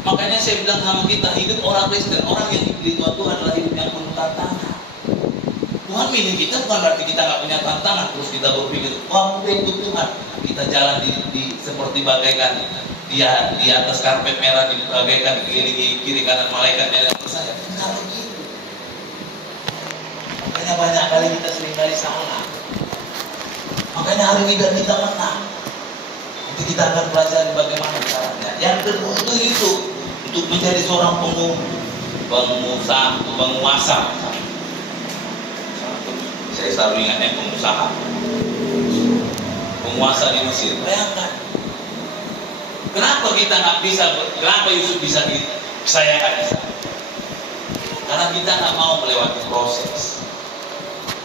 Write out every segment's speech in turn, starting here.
Makanya saya bilang sama kita, hidup orang Kristen, orang yang dipilih Tuhan adalah hidup yang penuh tantangan. Tuhan milih kita bukan berarti kita nggak punya tantangan, terus kita berpikir, wah udah ikut Tuhan, kita jalan seperti bagaikan dia di atas karpet merah, bagaikan dikelilingi kiri kanan malaikat yang bersayap. Enggak begitu. Makanya banyak kali kita seringkali salah. Makanya hari ini biar kita menang, itu kita akan pelajari bagaimana caranya. Yang kedua itu untuk menjadi seorang penguasa. Saya selalu ingatnya penguasa di Mesir. Bayangkan, kenapa kita nggak bisa? Kenapa Yusuf bisa saya nggak bisa? Karena kita nggak mau melewati proses.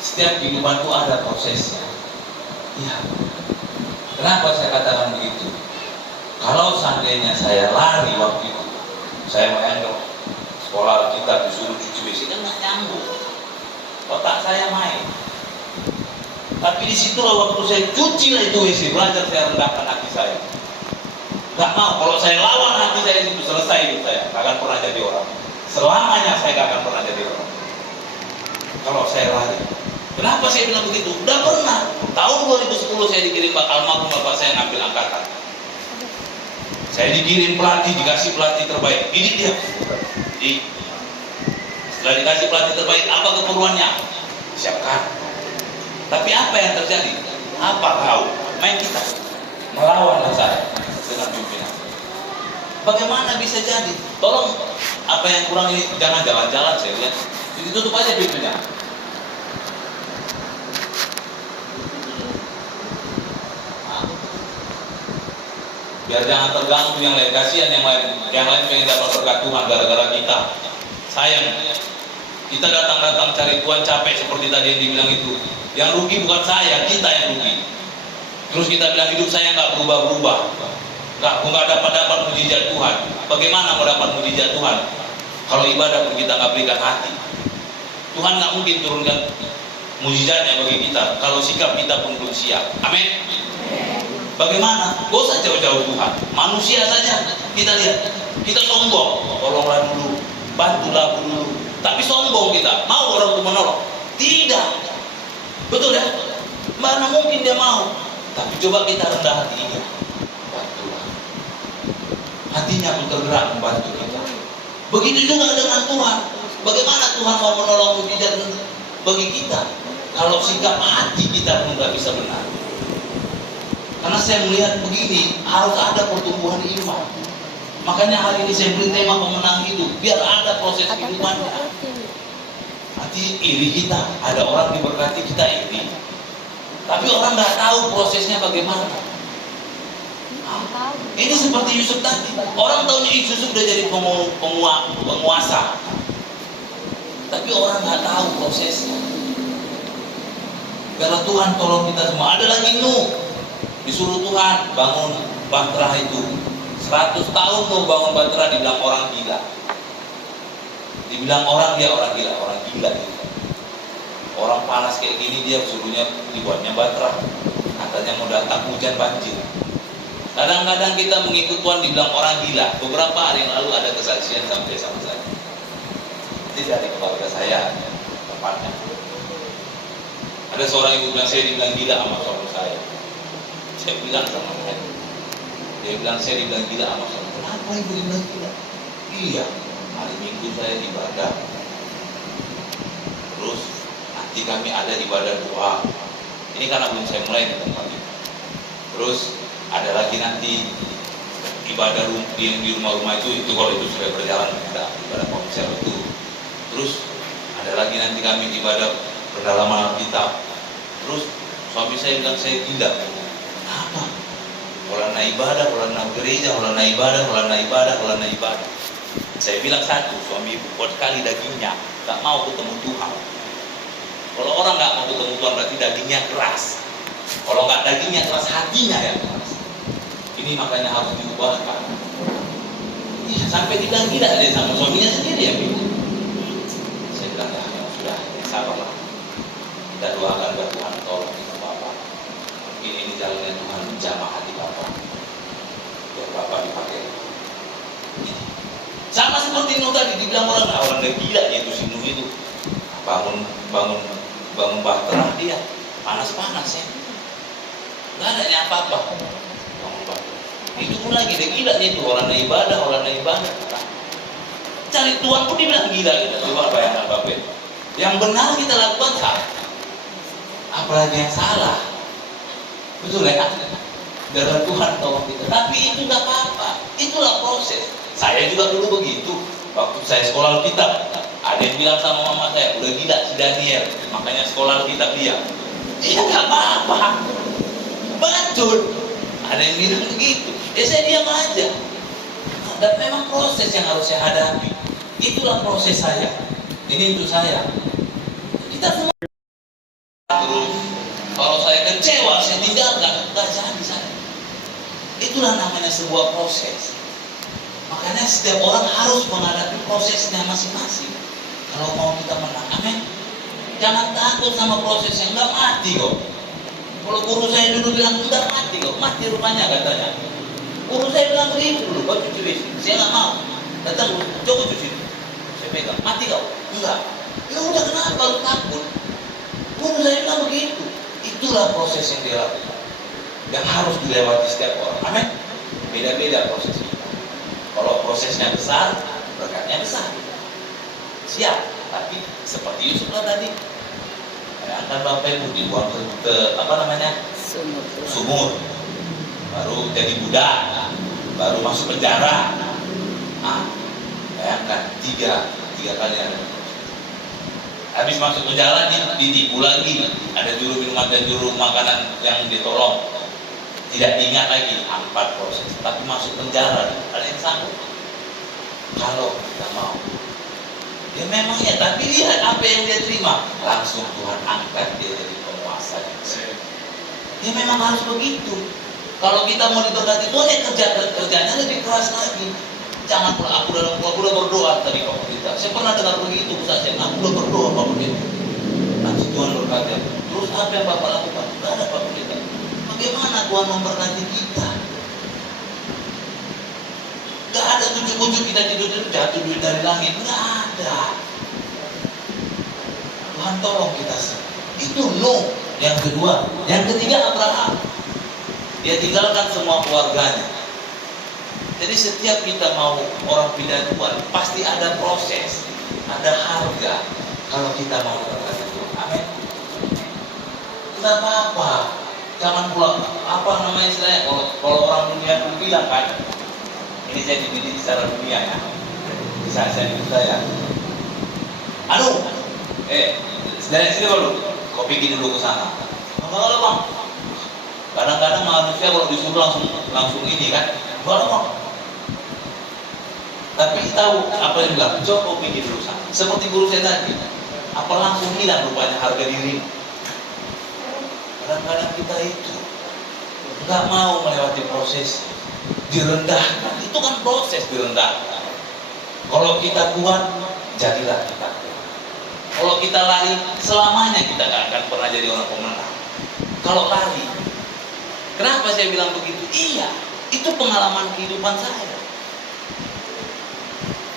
Setiap kehidupan itu ada prosesnya. Ya. Kenapa saya katakan begitu? Kalau seandainya saya lari waktu itu, saya menganggap sekolah kita disuruh cuci WC kan nggak nyambung. Otak saya main. Tapi disitulah waktu saya cuci lah itu WC, belajar saya rendahkan hati saya. Gak mau, kalau saya lawan hati saya itu selesai hidup saya, gak akan pernah jadi orang. Selamanya saya gak akan pernah jadi orang. Kalau saya lari. Kenapa saya bilang begitu? Udah pernah. Tahun 2010 saya dikirim almarhum bapak saya ngambil angkatan. Saya dikirim pelatih, dikasih pelatih terbaik. Didik dia. Setelah dikasih pelatih terbaik, apa keperluannya? Siapkan. Tapi apa yang terjadi? Apa kau? Main kita. Melawanlah saya dengan pimpinan. Bagaimana bisa jadi? Tolong, apa yang kurang ini jangan jalan-jalan saya lihat. Ditutup aja pintunya. Biar jangan terganggu yang lain, kasihan yang lain pengen dapat berkat Tuhan gara-gara kita. Sayang, kita datang cari Tuhan capek seperti tadi yang dibilang itu. Yang rugi bukan saya, kita yang rugi. Terus kita bilang hidup saya nggak berubah-berubah, nggak dapat mujizat Tuhan. Bagaimana mau dapat mujizat Tuhan kalau ibadah pun kita nggak berikan hati? Tuhan nggak mungkin turunkan mujizatnya bagi kita kalau sikap kita pun belum siap. Amin. Bagaimana? Gak usah jauh-jauh Tuhan. Manusia saja kita lihat. Kita sombong. Tolonglah dulu. Bantulah dulu. Tapi sombong kita. Mau orang itu menolong? Tidak. Betul ya? Mana mungkin dia mau. Tapi coba kita rendah hati. Bantulah. Hatinya pun tergerak membantu kita. Begitu juga dengan Tuhan. Bagaimana Tuhan mau menolong mujizat bagi kita kalau sikap hati kita pun gak bisa benar? Karena saya melihat begini, harus ada pertumbuhan iman. Makanya hari ini saya beri tema pemenang hidup, biar ada proses kehidupannya. Nanti iri kita, ada orang diberkati kita iri. Tapi orang nggak tahu prosesnya bagaimana. Ini seperti Yusuf tadi. Orang tahunya Yusuf sudah jadi penguasa. Tapi orang nggak tahu prosesnya. Karena Tuhan tolong kita semua. Ada lagi Nuh. Disuruh Tuhan bangun bahtera itu 100 tahun mau bangun bahtera, dibilang orang gila. Dibilang orang gila gitu. Orang panas kayak gini dia suruhnya dibuatnya bahtera. Katanya mau datang hujan banjir. Kadang-kadang kita mengikut Tuhan dibilang orang gila. Beberapa hari yang lalu ada kesaksian sampai sama saya. Ini dari keluarga saya tepatnya. Ada seorang ibu bilang saya dibilang gila sama suami saya. Saya bilang sama dia, saya dibilang gila sama saya. Kenapa ibu dibilang gila? Iya, hari Minggu saya ibadah. Terus nanti kami ada ibadah doa. Ini karena belum saya mulai di tempat itu. Terus ada lagi nanti ibadah di rumah-rumah itu kalau itu sudah berjalan kita ibadah konser itu. Terus ada lagi nanti kami ibadah pendalaman Alkitab. Terus suami saya bilang saya gila. Apa? Orang ibadah, orang gereja, orang ibadah. Saya bilang satu, suami ibu kuat kali dagingnya, tak mau ketemu Tuhan. Kalau orang nggak mau ketemu Tuhan berarti dagingnya keras. Kalau nggak dagingnya keras, hatinya yang keras. Ini makanya harus diubahkan. Ya, sampai dibilang gila deh sama suaminya sendiri ya bilang. Saya bilang ya sudah, sabarlah. Kita doakan buat Tuhan tolong kita Bapak. Ini jalannya Tuhan menjamah hati Bapak. Biar Bapak dipakai. Ini. Sama seperti Nuh tadi, dibilang orang gila itu si Nuh itu. Bangun bahtera dia, panas-panas ya. Nggak ada apa-apa. Bangun bahtera. Itu pun lagi dia gila itu, orang ibadah. Cari Tuhan pun dibilang gila gitu. Coba bayangkan Bapak. Yang benar kita lakukan salah. Apalagi yang salah. Betul ya? Biarlah Tuhan tolong kita. Tapi itu nggak apa-apa. Itulah proses. Saya juga dulu begitu. Waktu saya sekolah Alkitab, ada yang bilang sama mama saya, udah gila si Daniel, makanya sekolah Alkitab dia. Iya nggak apa-apa. Betul. Ada yang bilang begitu. Ya saya diam aja. Dan memang proses yang harus saya hadapi. Itulah proses saya. Ini untuk saya. Kita semua. Terus kalau saya kecewa, saya tinggalkan, nggak jadi saya. Itulah namanya sebuah proses. Makanya setiap orang harus menghadapi prosesnya masing-masing. Kalau mau kita menang, amin. Jangan takut sama prosesnya, nggak mati kok. Kalau guru saya dulu bilang udah mati kok, mati rupanya katanya. Guru saya bilang begitu dulu, kau cuci besi, saya nggak mau. Datang, coba cuci. Saya pegang, mati kau? Enggak. Ya udah kenapa lu takut? Guru saya bilang begitu. Itulah proses yang dia lakukan, yang harus dilewati setiap orang. Amin. Beda-beda prosesnya. Kalau prosesnya besar, berkatnya besar. Siap. Tapi seperti Yusuf tadi, akan Bapak Ibu dibuang ke sumur. Baru jadi budak, baru masuk penjara. Bayangkan tiga kali ada. Habis masuk penjara ditipu lagi. Ada juru minuman dan juru makanan yang ditolong. Tidak diingat lagi, 4 proses. Tapi masuk penjara, ada yang sanggup. Kalau kita mau, ya memang ya. Tapi lihat apa yang dia terima, langsung Tuhan angkat dia jadi penguasa. Ya memang harus begitu. Kalau kita mau diberkati Tuhan, ya kerjanya lebih keras lagi. Jangan pula aku udah berdoa tadi Pak Pendeta. Saya pernah dengar begitu Ustaz, aku udah berdoa Pak Pendeta. Nanti Tuhan berkati. Terus apa yang Bapak lakukan? Tidak ada Pak Pendeta. Bagaimana Tuhan memberkati kita? Gak ada tujuh-tujuh kita tidur jatuh duit dari langit. Gak ada. Tuhan tolong kita semua. Itu Nuh. Yang kedua. Yang ketiga Abraham. Dia tinggalkan semua keluarganya. Jadi setiap kita mau orang pindah Tuhan, pasti ada proses, ada harga. Kalau kita mau berkati Tuhan, amin. Tidak apa-apa. Jangan pula istilahnya kalau orang dunia itu bilang kan, ini saya dididik secara dunia ya, bisa saya ikut saya. Dari sini dulu, kau pergi dulu ke sana. Enggak bang. Kadang-kadang manusia kalau disuruh langsung ini kan, enggak bang. Tapi tahu apa yang bilang, coba kau pergi dulu sana. Seperti guru saya tadi, apa langsung hilang rupanya harga diri. Kadang-kadang kita itu nggak mau melewati proses, direndahkan. Itu kan proses direndahkan. Kalau kita kuat, jadilah kita kuat. Kalau kita lari, selamanya kita nggak akan pernah jadi orang pemenang. Kalau lari, kenapa saya bilang begitu? Iya, itu pengalaman kehidupan saya.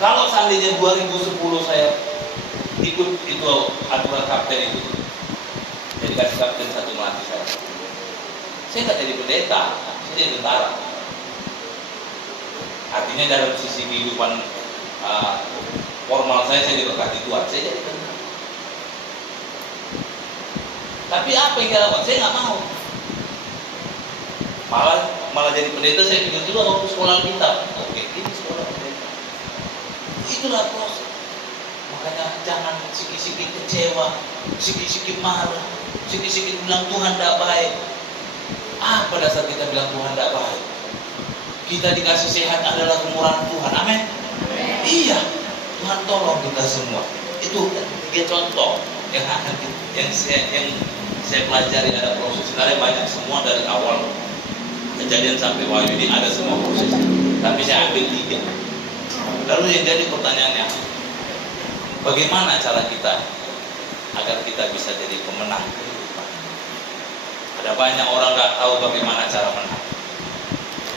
Kalau seandainya 2010 saya ikut itu aturan kapten itu, jadi kasih kapten satu melatih saya nggak jadi pendeta, saya jadi tentara. Artinya dalam sisi kehidupan formal saya diberkati Tuhan, saya jadi tentara. Tapi apa yang saya lakukan? Saya nggak mau. Malah jadi pendeta saya pikir juga waktu sekolah kita. Oke, ini sekolah pendeta. Itulah proses. Makanya jangan sikit-sikit kecewa, sikit-sikit marah, sikit-sikit bilang Tuhan tidak baik. Apa dasar kita bilang Tuhan tidak baik? Kita dikasih sehat adalah kemurahan Tuhan. Amin. Iya, Tuhan tolong kita semua. Itu tiga contoh yang saya pelajari, ada proses. Ada banyak semua dari awal Kejadian sampai Wahyu ini ada semua proses. Tapi saya ambil 3. Lalu yang jadi pertanyaannya, bagaimana cara kita agar kita bisa jadi pemenang? Ada banyak orang nggak tahu bagaimana cara menang.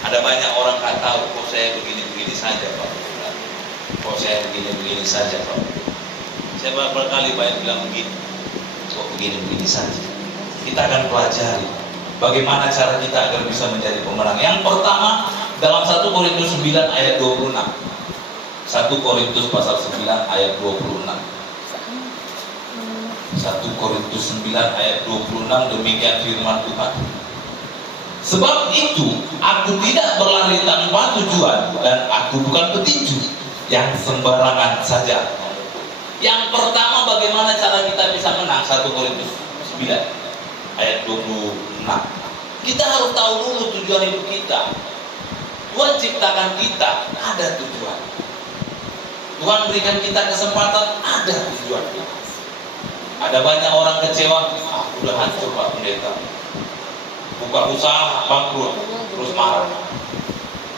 Ada banyak orang nggak tahu, kok saya begini-begini saja Pak. Kok saya begini-begini saja Pak? Saya berkali banyak bilang begini, kok begini-begini saja. Kita akan pelajari bagaimana cara kita agar bisa menjadi pemenang. Yang pertama, dalam 1 Korintus 9 ayat 26. 1 Korintus pasal 9 ayat 26. 1 Korintus 9 ayat 26, demikian firman Tuhan. Sebab itu aku tidak berlari tanpa tujuan, dan aku bukan petinju yang sembarangan saja. Yang pertama, bagaimana cara kita bisa menang? 1 Korintus 9 ayat 26. Kita harus tahu dulu tujuan hidup kita. Tuhan ciptakan kita, ada tujuan. Tuhan berikan kita kesempatan, ada tujuan. Ada banyak orang kecewa, udah hancur Pak Pendeta. Buka usaha, bangkrut, terus marah.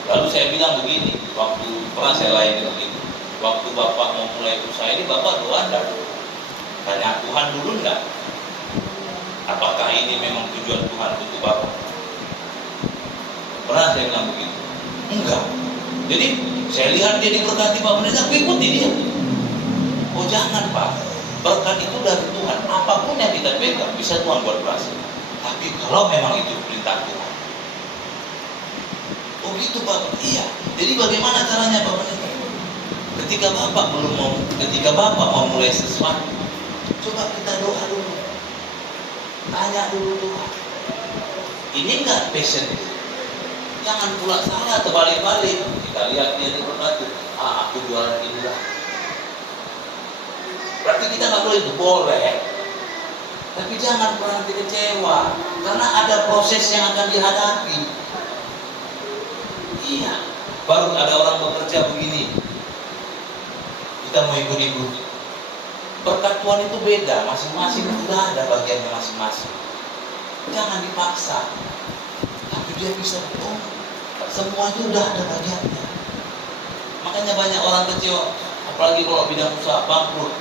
Lalu saya bilang begini, waktu pernah saya layani begini. Waktu Bapak mau mulai usaha ini, Bapak doa enggak? Tanya Tuhan dulu enggak? Apakah ini memang tujuan Tuhan untuk Bapak? Pernah saya bilang begitu? Enggak. Jadi saya lihat dia diberkati Pak Pendeta, aku ikuti dia. Oh jangan Pak, berkat itu dari Tuhan. Apapun yang kita pegang bisa Tuhan buat berhasil. Tapi kalau memang itu perintah Tuhan. Oh gitu Pak? Iya. Jadi bagaimana caranya Pak Pendeta? Ketika Bapak mau mulai sesuatu, coba kita doa dulu. Tanya dulu Tuhan. Ini enggak passion itu. Jangan pula salah terbalik-balik. Kita lihat dia diberkati. Aku jualan inilah. Berarti kita nggak boleh itu, boleh. Tapi jangan pernah nanti kecewa, karena ada proses yang akan dihadapi. Iya. Baru ada orang bekerja begini, kita mau ikut-ikut. Berkat Tuhan itu beda, masing-masing sudah ada bagiannya masing-masing. Jangan dipaksa. Tapi dia bisa, oh, semuanya udah ada bagiannya. Makanya banyak orang kecewa, apalagi kalau bidang usaha bangkrut.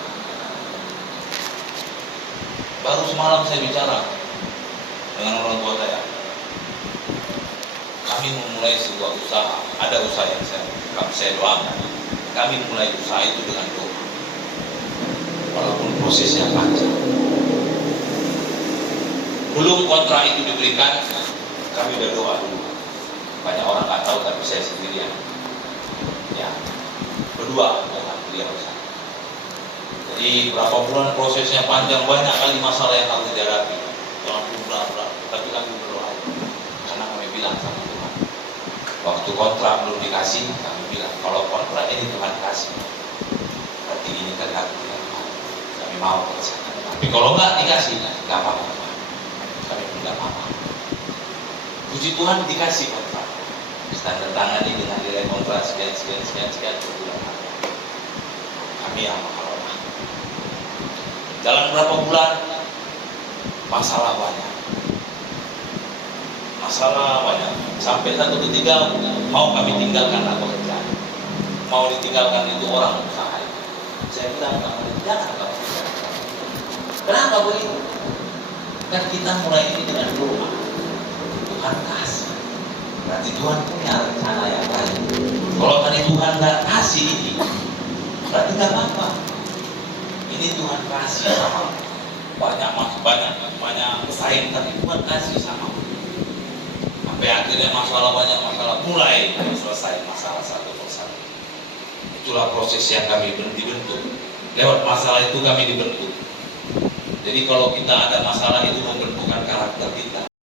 Baru semalam saya bicara dengan orang tua saya. Kami memulai sebuah usaha, ada usaha yang saya doakan. Kami mulai usaha itu dengan doa. Walaupun prosesnya panjang. Belum kontrak itu diberikan, kami udah doa dulu. Banyak orang nggak tahu, tapi saya sendirian. Ya, berdua dengan beliau. Jadi berapa bulan prosesnya panjang, banyak kali masalah yang harus dihadapi. Tapi kami berdoa. Karena kami bilang sama Tuhan, waktu kontrak belum dikasih, kami bilang kalau kontrak ini Tuhan kasih, berarti ini kehendak Tuhan. Kami mau kerjakan. Tapi kalau nggak dikasih, nggak apa-apa. Kami tidak apa-apa. Puji Tuhan dikasih kontrak. Tanda tangani dengan nilai kontrak sekian bulan. Kami yang mengelola. Dalam berapa bulan, masalah banyak. Sampai satu ketika mau kami tinggalkan pekerjaan, mau ditinggalkan itu orang usaha. Saya bilang jangan kamu tinggalkan. Kenapa begitu? Kan kita mulai ini dengan doa. Tuhan kasih. Berarti Tuhan punya rencana yang baik. Kalau tadi Tuhan nggak kasih ini, berarti nggak apa-apa. Ini Tuhan kasih sama banyak pesaing, tapi Tuhan kasih sama. Sampai akhirnya banyak masalah mulai selesai masalah satu persatu. Itulah proses yang kami dibentuk. Lewat masalah itu kami dibentuk. Jadi kalau kita ada masalah itu membentukkan karakter kita.